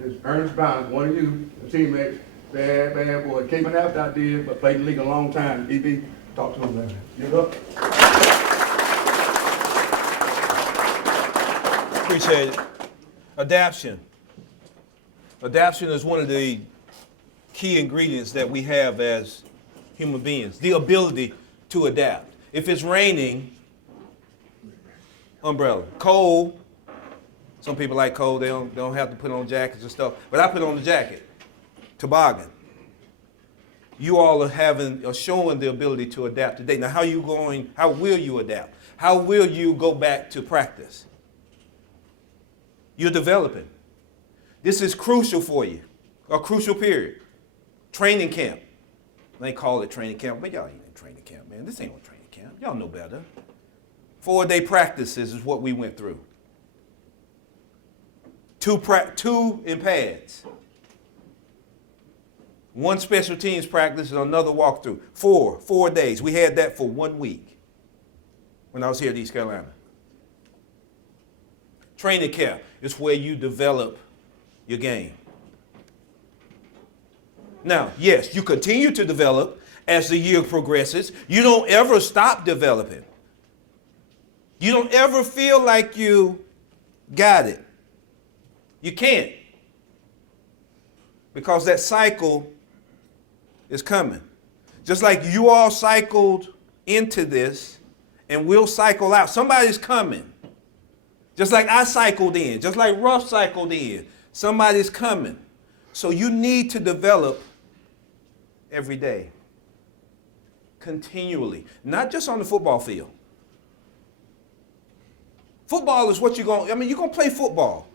is Earnest Byner, one of you, a teammate, bad boy. Came in after I did, but played in the league a long time. EB, talk to him later. Get up. Appreciate it. Adaption. Adaption is one of the key ingredients that we have as human beings. The ability to adapt. If it's raining, umbrella. Cold. Some people like cold. They don't have to put on jackets and stuff. But I put on the jacket. Toboggan. You all are showing the ability to adapt today. Now, how will you adapt? How will you go back to practice? You're developing. This is crucial for you, a crucial period. Training camp. They call it training camp, but y'all ain't in training camp, man. This ain't no training camp. Y'all know better. 4-day practices is what we went through. Two in pads. 1 special teams practice and another walkthrough. 4 days. We had that for 1 week when I was here at East Carolina. Training camp is where you develop your game. Now, yes, you continue to develop as the year progresses. You don't ever stop developing. You don't ever feel like you got it. You can't. Because that cycle is coming. Just like you all cycled into this and we'll cycle out. Somebody's coming. Just like I cycled in, just like Ruff cycled in, somebody's coming. So you need to develop every day, continually, not just on the football field. Football is what you're going to play football,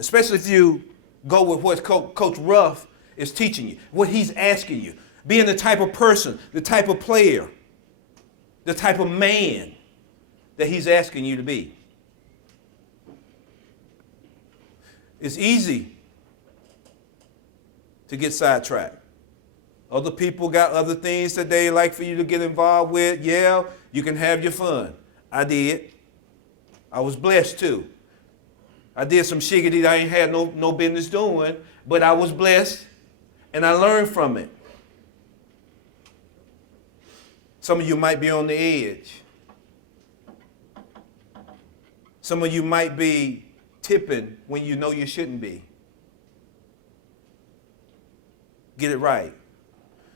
especially if you go with what Coach Ruff is teaching you, what he's asking you, being the type of person, the type of player, the type of man that he's asking you to be. It's easy to get sidetracked. Other people got other things that they like for you to get involved with. Yeah, you can have your fun. I did. I was blessed too. I did some shiggity that I ain't had no business doing, but I was blessed and I learned from it. Some of you might be on the edge. Some of you might be tipping when you know you shouldn't be. Get it right.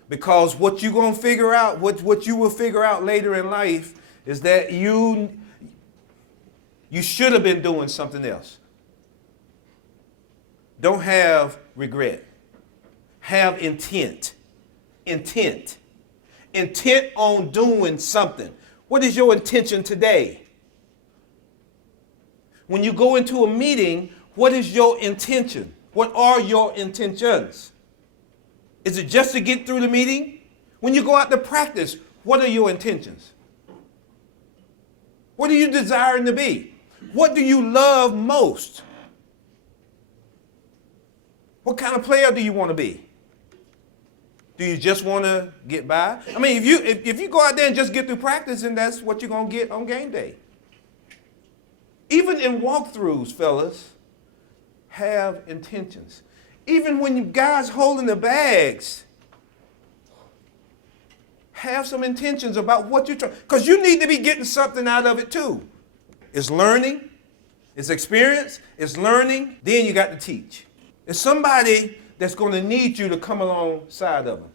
Because what you're going to figure out, what you will figure out later in life is that you should have been doing something else. Don't have regret. Have intent. Intent on doing something. What is your intention today? When you go into a meeting, what is your intention? What are your intentions? Is it just to get through the meeting? When you go out to practice, what are your intentions? What are you desiring to be? What do you love most? What kind of player do you want to be? Do you just want to get by? I mean, if you go out there and just get through practice, then that's what you're going to get on game day. Even in walkthroughs, fellas, have intentions. Even when you guys holding the bags, have some intentions about what you're trying. Because you need to be getting something out of it too. It's learning, it's experience, it's learning, then you got to teach. It's somebody that's going to need you to come alongside of them.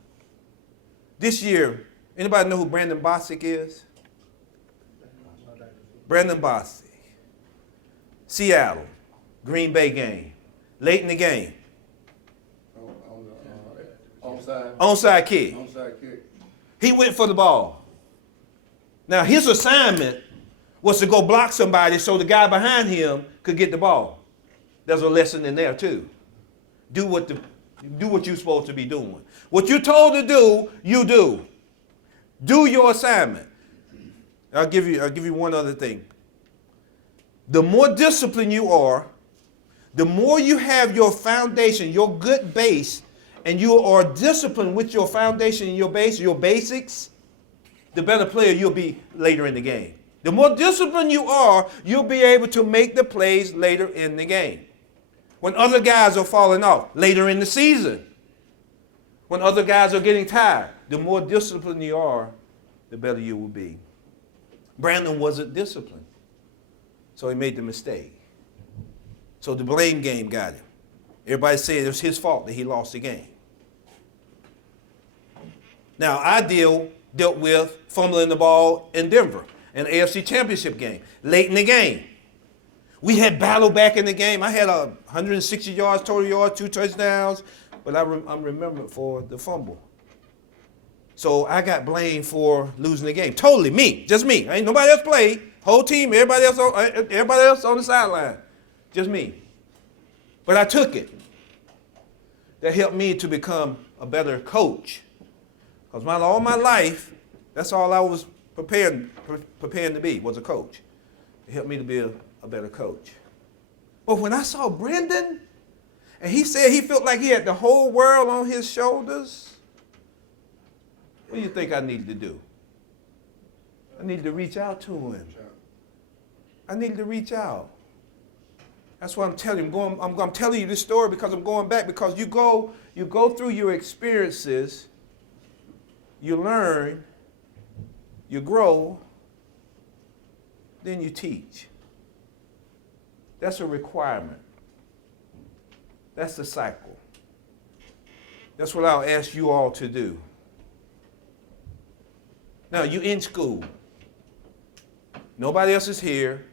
This year, anybody know who Brandon Bosick is? Brandon Bosick. Seattle, Green Bay game. Late in the game. Onside kick. He went for the ball. Now his assignment was to go block somebody so the guy behind him could get the ball. There's a lesson in there too. Do what you're supposed to be doing. What you're told to do, you do. Do your assignment. I'll give you one other thing. The more disciplined you are, the more you have your foundation, your good base, and you are disciplined with your foundation and your base, your basics, the better player you'll be later in the game. The more disciplined you are, you'll be able to make the plays later in the game. When other guys are falling off later in the season. When other guys are getting tired. The more disciplined you are, the better you will be. Brandon wasn't disciplined. So he made the mistake. So the blame game got him. Everybody said it was his fault that he lost the game. Now, I dealt with fumbling the ball in Denver, an AFC Championship game, late in the game. We had battle back in the game. I had 160 yards, total yards, 2 touchdowns, but I'm remembered for the fumble. So I got blamed for losing the game. Totally me, just me. Ain't nobody else played. Whole team, everybody else on the sideline. Just me. But I took it. That helped me to become a better coach. Because all my life, that's all I was preparing to be, was a coach. It helped me to be a better coach. But when I saw Brendan, and he said he felt like he had the whole world on his shoulders, what do you think I needed to do? I needed to reach out to him. I needed to reach out. That's what I'm telling you. I'm telling you this story because I'm going back, because you go through your experiences, you learn, you grow, then you teach. That's a requirement. That's the cycle. That's what I'll ask you all to do. Now, you're in school. Nobody else is here.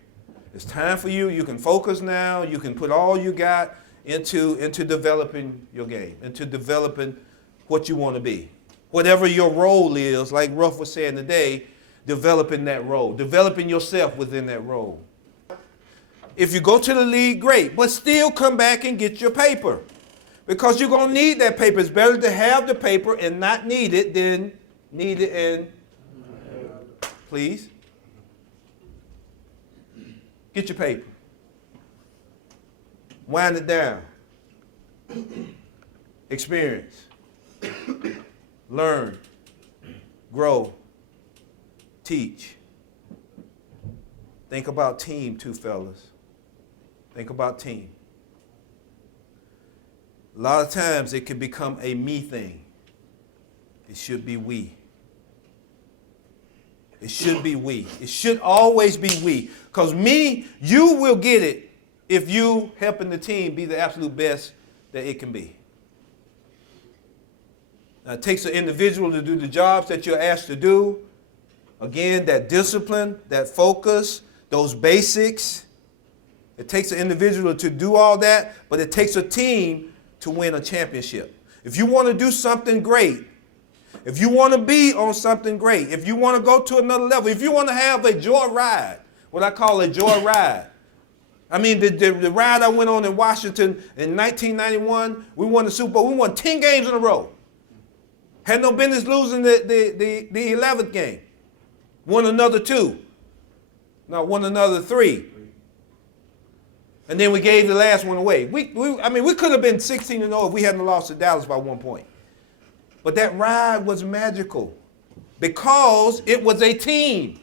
It's time for you. You can focus now. You can put all you got into developing your game, into developing what you want to be. Whatever your role is, like Ruff was saying today, developing that role, developing yourself within that role. If you go to the league, great, but still come back and get your paper, because you're going to need that paper. It's better to have the paper and not need it than need it and please. Get your paper. Wind it down. Experience. Learn. Grow. Teach. Think about team, too, fellas. Think about team. A lot of times it can become a me thing. It should be we. It should be we. It should always be we. Because me, you will get it if you helping the team be the absolute best that it can be. Now, it takes an individual to do the jobs that you're asked to do. Again, that discipline, that focus, those basics. It takes an individual to do all that, but it takes a team to win a championship. If you want to do something great, if you want to be on something great, if you want to go to another level, if you want to have a joy ride, what I call a joy ride. I mean, the ride I went on in Washington in 1991, we won the Super Bowl. We won 10 games in a row. Had no business losing the 11th game. Won another 2. No, won another 3. And then we gave the last one away. We could have been 16-0 if we hadn't lost to Dallas by 1 point. But that ride was magical because it was a team.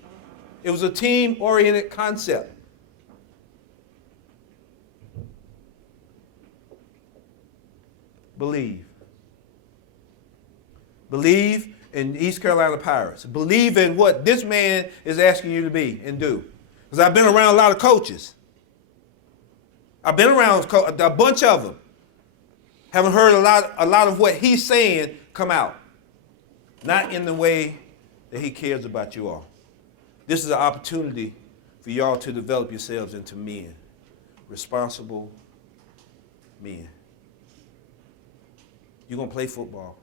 It was a team-oriented concept. Believe. Believe in East Carolina Pirates. Believe in what this man is asking you to be and do. Because I've been around a lot of coaches. I've been around a bunch of them. Haven't heard a lot of what he's saying come out. Not in the way that he cares about you all. This is an opportunity for y'all to develop yourselves into men. Responsible men. You're going to play football.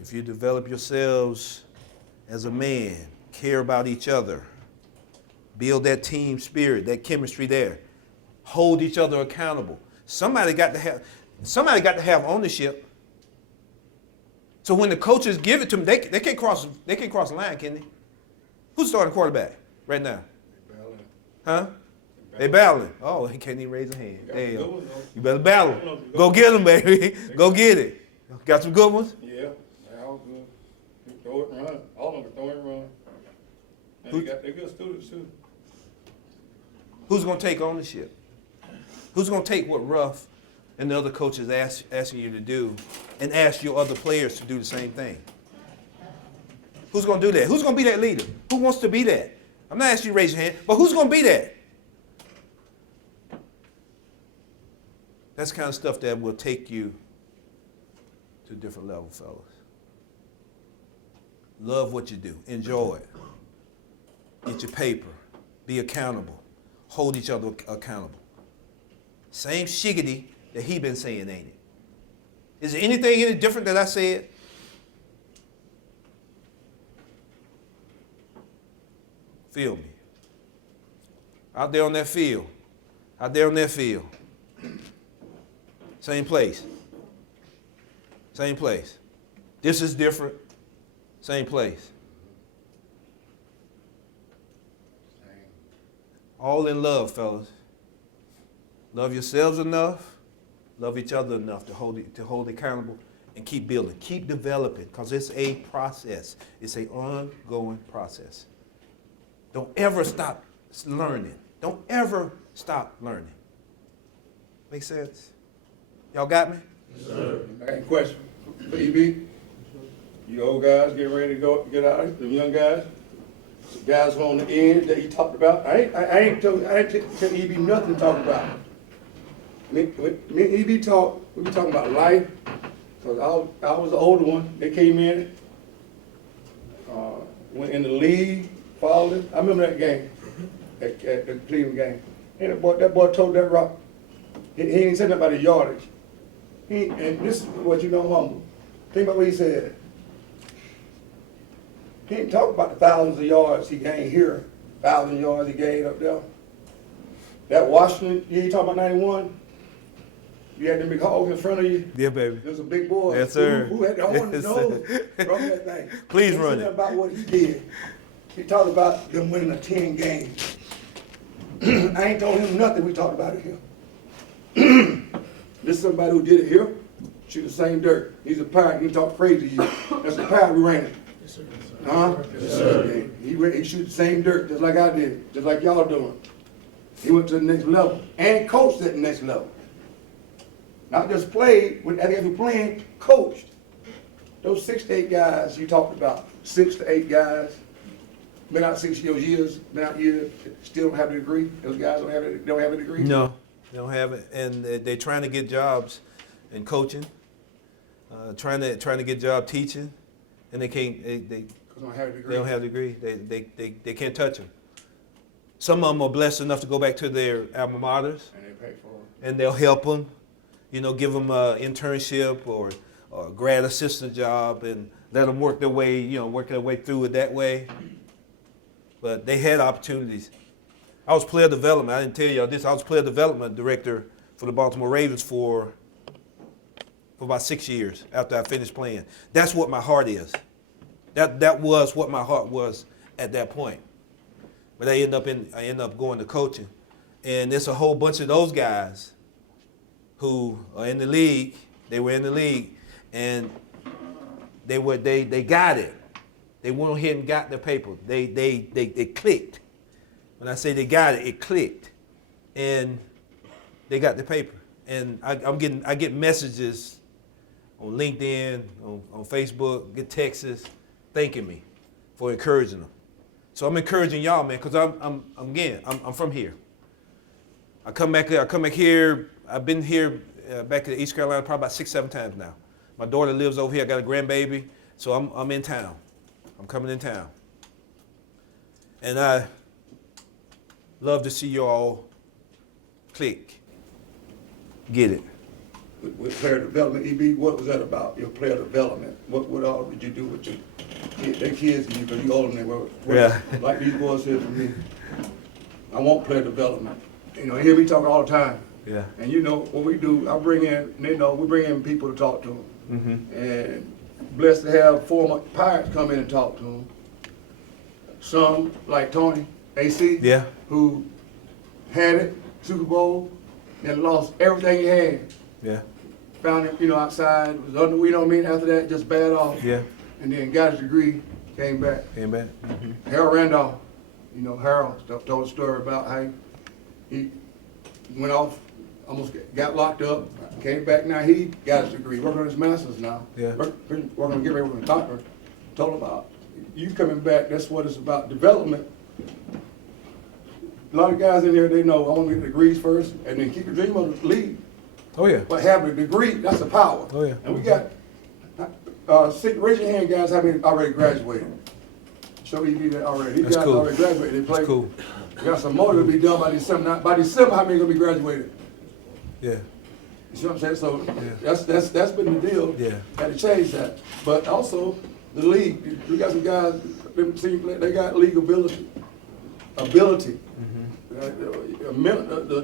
If you develop yourselves as a man, care about each other, build that team spirit, that chemistry there, hold each other accountable. Somebody got to have ownership. So when the coaches give it to them, they can't cross the line, can they? Who's starting quarterback right now? Huh? They battling. Oh, he can't even raise a hand. Damn. You better battle. Go get them, baby. Go get it. Got some good ones? Yeah, they're all good. They throw it and run. All of them can throw it and run. And they're good students too. Who's going to take ownership? Who's going to take what Ruff and the other coaches asking you to do and ask your other players to do the same thing? Who's going to do that? Who's going to be that leader? Who wants to be that? I'm not asking you to raise your hand, but who's going to be that? That's the kind of stuff that will take you to a different level, fellas. Love what you do. Enjoy it. Get your paper. Be accountable. Hold each other accountable. Same shiggity that he been saying, ain't it? Is there anything any different that I said? Feel me. Out there on that field. Out there on that field. Same place. Same place. This is different. Same place. All in love, fellas. Love yourselves enough. Love each other enough to hold accountable and keep building. Keep developing, because it's a process. It's an ongoing process. Don't ever stop learning. Don't ever stop learning. Make sense? Y'all got me? Yes, sir. I got a question for EB. You old guys getting ready to go get out of the young guys? The guys on the end that he talked about. I ain't tell EB nothing to talk about. Me and EB talk, we be talking about life. Cause I was the older one. They came in, went in the league, followed it. I remember that game, at the Cleveland game. And that boy told that rock, he ain't said nothing about his yardage. And this is what you know, humble. Think about what he said. He didn't talk about the thousands of yards he gained here, 1,000 yards he gained up there. That Washington, you talking about 91? You had them big hogs in front of you. Yeah, baby. There's a big boy. Yes, sir. Who had the horn Yes, nose sir. from that thing. Please He run said it. about what he did. He talked about them winning a 10 game. I ain't told him nothing. We talked about it here. This is somebody who did it here. Shoot the same dirt. He's a pirate. He talk crazy to you. That's a pirate we ran it. Yes, sir. Huh? Yes, sir. He shoot the same dirt just like I did, just like y'all doing. He went to the next level and coached at the next level. Not just played, after playing, coached. Those 6 to 8 guys you talked about, 6 to 8 guys, been out 6 years, been out years, still don't have a degree. Those guys don't have a degree. No, they don't have it, and they're trying to get jobs in coaching, trying to get job teaching, and they can't. They don't have a degree. They don't have a degree. They can't touch them. Some of them are blessed enough to go back to their alma maters, And they pay for it. and they'll help them. You know, give them an internship or a grad assistant job, and let them work their way through it that way. But they had opportunities. I was player development. I didn't tell y'all this. I was player development director for the Baltimore Ravens for about 6 years after I finished playing. That's what my heart is. That was what my heart was at that point. But I end up going to coaching, and there's a whole bunch of those guys who are in the league. They were in the league, and they got it. They went ahead and got the paper. They clicked. When I say they got it, it clicked, and they got the paper. And I get messages on LinkedIn, on Facebook, get texts thanking me for encouraging them. So I'm encouraging y'all, man, because I'm from here. I come back here. I've been here back to East Carolina probably about 6-7 times now. My daughter lives over here. I got a grandbaby, so I'm in town. I'm coming in town, and I love to see you all click, get it. With player development, EB, what was that about? Your player development. What all did you do with their kids? Because you older than they were. Yeah. Like these boys said to me, I want player development. You know, hear me talk all the time. Yeah. And you know what we do? We bring in people to talk to them. Mm-hmm. And blessed to have former Pirates come in and talk to them. Some like Tony AC, Yeah. who had it Super Bowl and lost everything he had. Yeah. Found him, outside, was under, after that, just bad off. Yeah. And then got his degree, came back. Mm-hmm. Harold Randolph, Harold told a story about how he went off almost got locked up, came back now, he got his degree, working on his master's now. Yeah. Working on getting ready with a doctor. Told him about, you coming back, that's what it's about, development. A lot of guys in here, they know, I want to get degrees first, and then keep the dream of the league. Oh yeah. But having a degree, that's a power. Oh, yeah. And we got, raise your hand, guys, how many already graduated? Show me you did already. These That's guys cool. already graduated. They That's play. cool. We got some more to be done by December. Now, by December, how many gonna be graduated? Yeah. You see what I'm saying? So Yeah. that's been the deal. Yeah. Had to change that. But also the league. We got some guys. They got league ability. The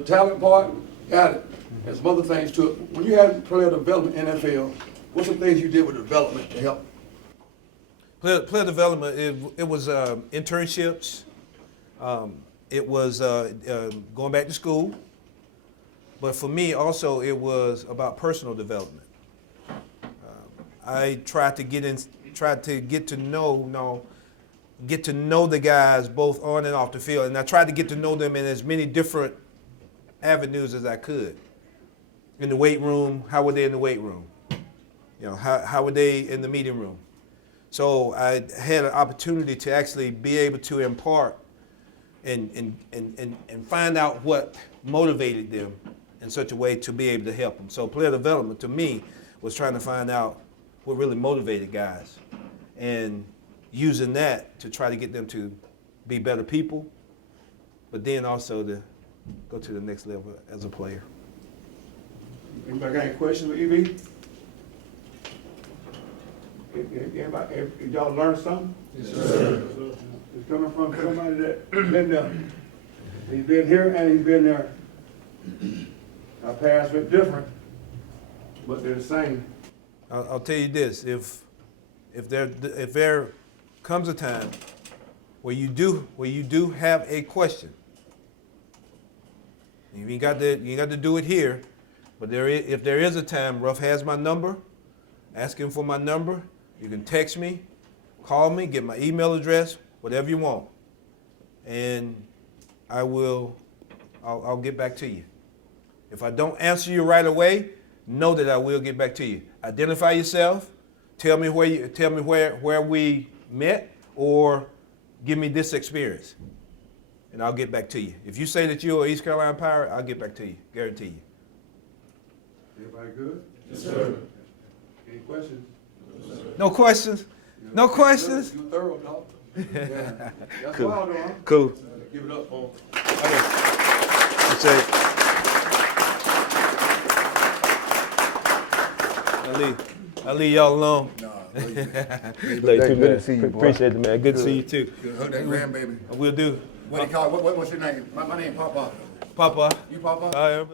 talent part, got it. And some other things too. When you had player development in NFL, what's some things you did with development to help? Player development, it was internships. It was going back to school. But for me also, it was about personal development. I tried to get to know the guys both on and off the field. And I tried to get to know them in as many different avenues as I could. In the weight room, how were they in the weight room? You know, how were they in the meeting room? So I had an opportunity to actually be able to impart and find out what motivated them in such a way to be able to help them. So player development to me was trying to find out what really motivated guys and using that to try to get them to be better people, but then also to go to the next level as a player. Anybody got any questions with EB? Anybody, y'all learned something? Yes, sir. It's coming from somebody that been there. He's been here and he's been there. Our paths went different, but they're the same. I'll tell you this: if there comes a time where you do have a question, you ain't got to do it here, but if there is a time, Ruff has my number. Ask him for my number. You can text me, call me, get my email address, whatever you want, and I'll get back to you. If I don't answer you right away, know that I will get back to you. Identify yourself. Tell me where we met, or give me this experience, and I'll get back to you. If you say that you're an East Carolina Pirate, I'll get back to you. Guarantee you. Everybody good? Yes, sir. Any questions? No questions? No questions? You thorough, dog. Yeah. That's wild, though, huh? Cool. Give it up for him. That's it. I'll leave y'all alone. Nah, Good to see you, boy. Appreciate it, man. Good to see you too. hug that grandbaby. I will do. What do you call it? What's your name? My name Papa. Papa. You Papa? I am.